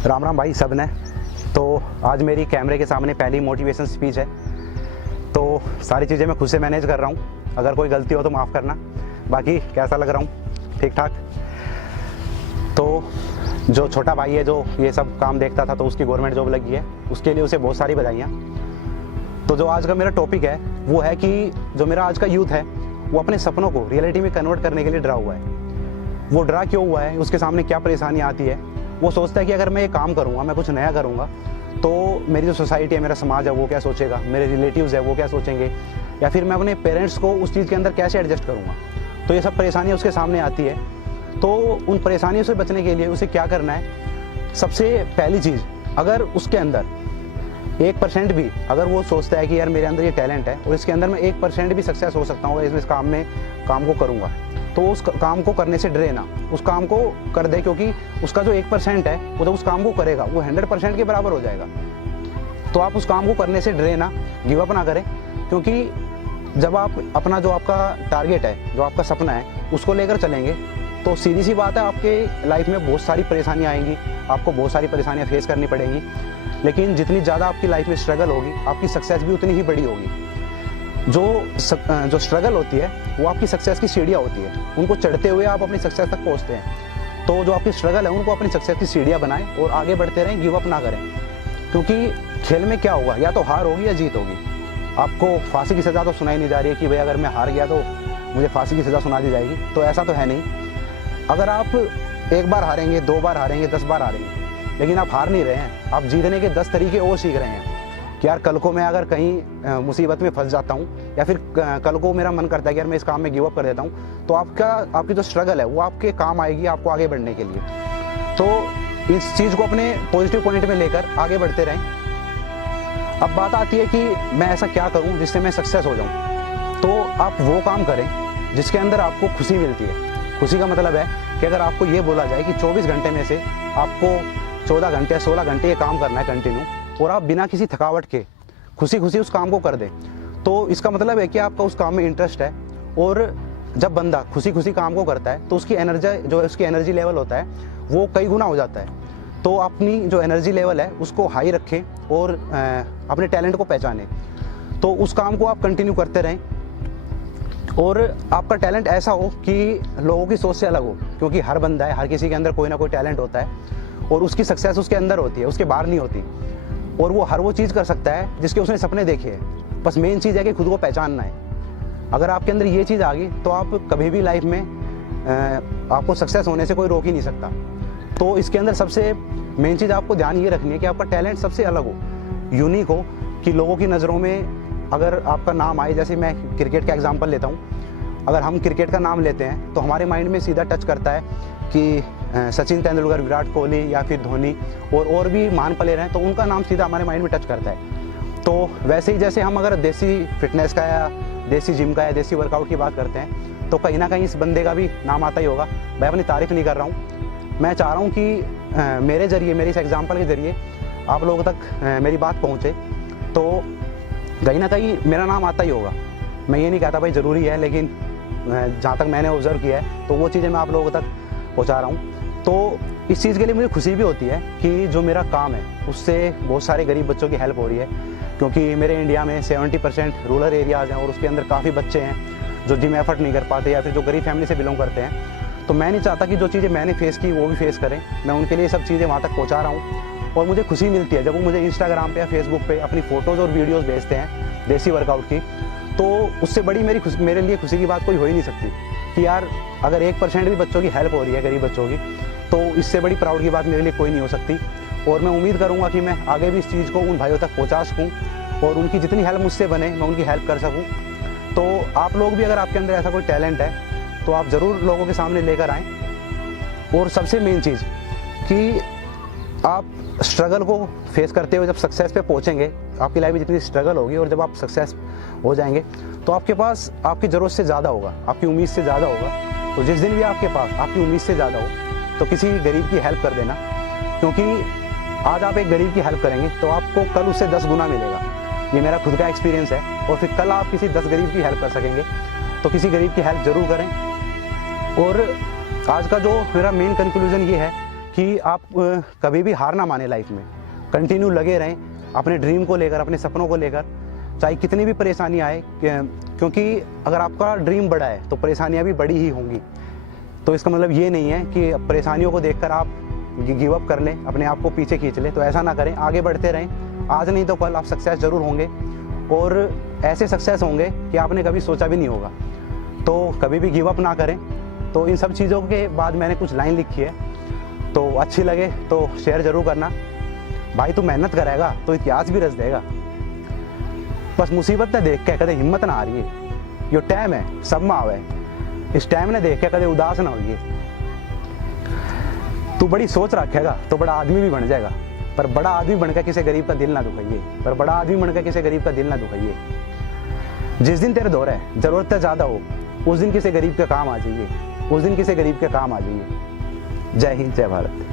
राम राम भाई सब ने। तो आज मेरी कैमरे के सामने पहली मोटिवेशन स्पीच है, तो सारी चीज़ें मैं खुद से मैनेज कर रहा हूँ। अगर कोई गलती हो तो माफ़ करना। बाकी कैसा लग रहा हूँ? ठीक ठाक। तो जो छोटा भाई है जो ये सब काम देखता था, तो उसकी गवर्नमेंट जॉब लगी है, उसके लिए उसे बहुत सारी बधाइयाँ। तो जो आज का मेरा टॉपिक है वो है कि जो मेरा आज का यूथ है वो अपने सपनों को रियलिटी में कन्वर्ट करने के लिए डरा हुआ है। वो डरा क्यों हुआ है, उसके सामने क्या परेशानी आती है? वो सोचता है कि अगर मैं ये काम करूँगा, मैं कुछ नया करूँगा, तो मेरी जो सोसाइटी है, मेरा समाज है, वो क्या सोचेगा, मेरे रिलेटिव्स है वो क्या सोचेंगे, या फिर मैं अपने पेरेंट्स को उस चीज़ के अंदर कैसे एडजस्ट करूँगा। तो ये सब परेशानियाँ उसके सामने आती है। तो उन परेशानियों से बचने के लिए उसे क्या करना है? सबसे पहली चीज़, अगर उसके अंदर 1% भी अगर वो सोचता है कि यार मेरे अंदर ये टैलेंट है और इसके अंदर मैं 1% भी सक्सेस हो सकता हूँ इस काम को करूँगा, तो उस काम को करने से डरे ना, उस काम को कर दे। क्योंकि उसका जो 1% है वो तो उस काम को करेगा, वो 100% के बराबर हो जाएगा। तो आप उस काम को करने से डरे ना, गिव अप ना करें। क्योंकि जब आप अपना जो आपका टारगेट है, जो आपका सपना है, उसको लेकर चलेंगे, तो सीधी सी बात है आपके लाइफ में बहुत सारी परेशानियाँ आएंगी, आपको बहुत सारी परेशानियाँ फेस करनी पड़ेंगी। लेकिन जितनी ज़्यादा आपकी लाइफ में स्ट्रगल होगी, आपकी सक्सेस भी उतनी ही बड़ी होगी। जो स्ट्रगल होती है वो आपकी सक्सेस की सीढ़ियाँ होती है, उनको चढ़ते हुए आप अपनी सक्सेस तक पहुँचते हैं। तो जो आपकी स्ट्रगल है उनको अपनी सक्सेस की सीढ़ियाँ बनाएं और आगे बढ़ते रहें, गिव अप ना करें। क्योंकि खेल में क्या होगा, या तो हार होगी या जीत होगी। आपको फांसी की सज़ा तो सुनाई नहीं जा रही है कि भाई अगर मैं हार गया तो मुझे फांसी की सज़ा सुना दी जाएगी, तो ऐसा तो है नहीं। अगर आप एक बार हारेंगे, 2 बार हारेंगे, 10 बार हारेंगे, लेकिन आप हार नहीं रहे हैं, आप जीतने के 10 तरीके और सीख रहे हैं कि यार कल को मैं अगर कहीं मुसीबत में फंस जाता हूँ, या फिर कल को मेरा मन करता है कि यार मैं इस काम में गिव अप कर देता हूँ, तो आपकी जो स्ट्रगल है वो आपके काम आएगी, आपको आगे बढ़ने के लिए। तो इस चीज़ को अपने पॉजिटिव पॉइंट में लेकर आगे बढ़ते रहें। अब बात आती है कि मैं ऐसा क्या करूँ जिससे मैं सक्सेस हो जाऊँ। तो आप वो काम करें जिसके अंदर आपको खुशी मिलती है। खुशी का मतलब है कि अगर आपको ये बोला जाए कि 24 घंटे में से आपको 14 घंटे या 16 घंटे ये काम करना है कंटिन्यू, और आप बिना किसी थकावट के खुशी खुशी उस काम को कर दें, तो इसका मतलब है कि आपका उस काम में इंटरेस्ट है। और जब बंदा खुशी खुशी काम को करता है तो उसकी एनर्जी लेवल होता है वो कई गुना हो जाता है। तो अपनी जो एनर्जी लेवल है उसको हाई रखें और अपने टैलेंट को पहचानें। तो उस काम को आप कंटिन्यू करते रहें और आपका टैलेंट ऐसा हो कि लोगों की सोच से अलग हो। क्योंकि हर बंदा है, हर किसी के अंदर कोई ना कोई टैलेंट होता है और उसकी सक्सेस उसके अंदर होती है, उसके बाहर नहीं होती। और वो हर वो चीज़ कर सकता है जिसके उसने सपने देखे हैं। बस मेन चीज़ है कि खुद को पहचानना है। अगर आपके अंदर ये चीज़ आ गई तो आप कभी भी लाइफ में आपको सक्सेस होने से कोई रोक ही नहीं सकता। तो इसके अंदर सबसे मेन चीज़ आपको ध्यान ये रखनी है कि आपका टैलेंट सबसे अलग हो, यूनिक हो, कि लोगों की नज़रों में अगर आपका नाम आए। जैसे मैं क्रिकेट का एग्जाम्पल लेता हूँ, अगर हम क्रिकेट का नाम लेते हैं तो हमारे माइंड में सीधा टच करता है कि सचिन तेंदुलकर, विराट कोहली या फिर धोनी और भी महान प्लेयर हैं, तो उनका नाम सीधा हमारे माइंड में टच करता है। तो वैसे ही जैसे हम अगर देसी फिटनेस का या देसी जिम का या देसी वर्कआउट की बात करते हैं, तो कहीं ना कहीं इस बंदे का भी नाम आता ही होगा। मैं अपनी तारीफ नहीं कर रहा हूँ, मैं चाह रहा हूँ कि मेरे ज़रिए, मेरे इस एग्जाम्पल के ज़रिए आप लोगों तक मेरी बात पहुँचे। तो कहीं ना कहीं मेरा नाम आता ही होगा। मैं ये नहीं कहता भाई ज़रूरी है, लेकिन जहाँ तक मैंने ऑब्ज़र्व किया है तो वो चीज़ें मैं आप लोगों तक पहुँचा रहा हूँ। तो इस चीज़ के लिए मुझे खुशी भी होती है कि जो मेरा काम है उससे बहुत सारे गरीब बच्चों की हेल्प हो रही है। क्योंकि मेरे इंडिया में 70% रूरल एरियाज़ हैं और उसके अंदर काफ़ी बच्चे हैं जो जिम एफर्ट नहीं कर पाते या फिर जो गरीब फैमिली से बिलोंग करते हैं। तो मैं नहीं चाहता कि जो चीज़ें मैंने फेस की वो भी फेस करें। मैं उनके लिए सब चीज़ें वहाँ तक पहुँचा रहा हूँ और मुझे खुशी मिलती है जब वो मुझे इंस्टाग्राम पे या फेसबुक पे अपनी फ़ोटोज़ और वीडियोज़ भेजते हैं देसी वर्कआउट की। तो उससे बड़ी मेरे लिए खुशी की बात कोई हो ही नहीं सकती कि यार अगर 1% भी बच्चों की हेल्प हो रही है, गरीब बच्चों की, तो इससे बड़ी प्राउड की बात मेरे लिए कोई नहीं हो सकती। और मैं उम्मीद करूँगा कि मैं आगे भी इस चीज़ को उन भाइयों तक पहुँचा सकूँ और उनकी जितनी हेल्प मुझसे बने मैं उनकी हेल्प कर सकूँ। तो आप लोग भी, अगर आपके अंदर ऐसा कोई टैलेंट है तो आप ज़रूर लोगों के सामने लेकर आएँ। और सबसे मेन चीज़ कि आप स्ट्रगल को फेस करते हुए जब सक्सेस पे पहुँचेंगे, आपकी लाइफ में जितनी स्ट्रगल होगी और जब आप सक्सेस हो जाएंगे तो आपके पास आपकी ज़रूरत से ज़्यादा होगा, आपकी उम्मीद से ज़्यादा होगा। तो जिस दिन भी आपके पास आपकी उम्मीद से ज़्यादा हो तो किसी गरीब की हेल्प कर देना। क्योंकि आज आप एक गरीब की हेल्प करेंगे तो आपको कल उससे 10 गुना मिलेगा। ये मेरा खुद का एक्सपीरियंस है। और फिर कल आप किसी 10 गरीब की हेल्प कर सकेंगे। तो किसी गरीब की हेल्प ज़रूर करें। और आज का जो मेरा मेन कंक्लूजन ये है कि आप कभी भी हार ना माने लाइफ में, कंटिन्यू लगे रहें अपने ड्रीम को लेकर, अपने सपनों को लेकर, चाहे कितनी भी परेशानी आए, क्योंकि अगर आपका ड्रीम बड़ा है तो परेशानियां भी बड़ी ही होंगी। तो इसका मतलब ये नहीं है कि परेशानियों को देखकर आप गिव अप कर लें, अपने आप को पीछे खींच लें। तो ऐसा ना करें, आगे बढ़ते रहें। आज नहीं तो कल आप सक्सेस ज़रूर होंगे, और ऐसे सक्सेस होंगे कि आपने कभी सोचा भी नहीं होगा। तो कभी भी गिव अप ना करें। तो इन सब चीज़ों के बाद मैंने कुछ लाइन लिखी है, तो अच्छी लगे तो शेयर ज़रूर करना। भाई तू मेहनत करेगा तो इतिहास भी रच देगा। बस मुसीबत ने देख के कदे हिम्मत ना आ रही है, यो टाइम है सब में आवे, इस टाइम ने देख के कदे उदास ना होइए। तू बड़ी सोच रखेगा तो बड़ा आदमी भी बन जाएगा, पर बड़ा आदमी बनकर किसी गरीब का दिल ना दुखाइए, पर बड़ा आदमी बनकर किसी गरीब का दिल ना दुखाइए। जिस दिन तेरे दौर है, जरूरत ज़्यादा हो, उस दिन किसी गरीब के काम आ जाइए, उस दिन किसी गरीब के काम आ जाइए। जय हिंद, जय भारत।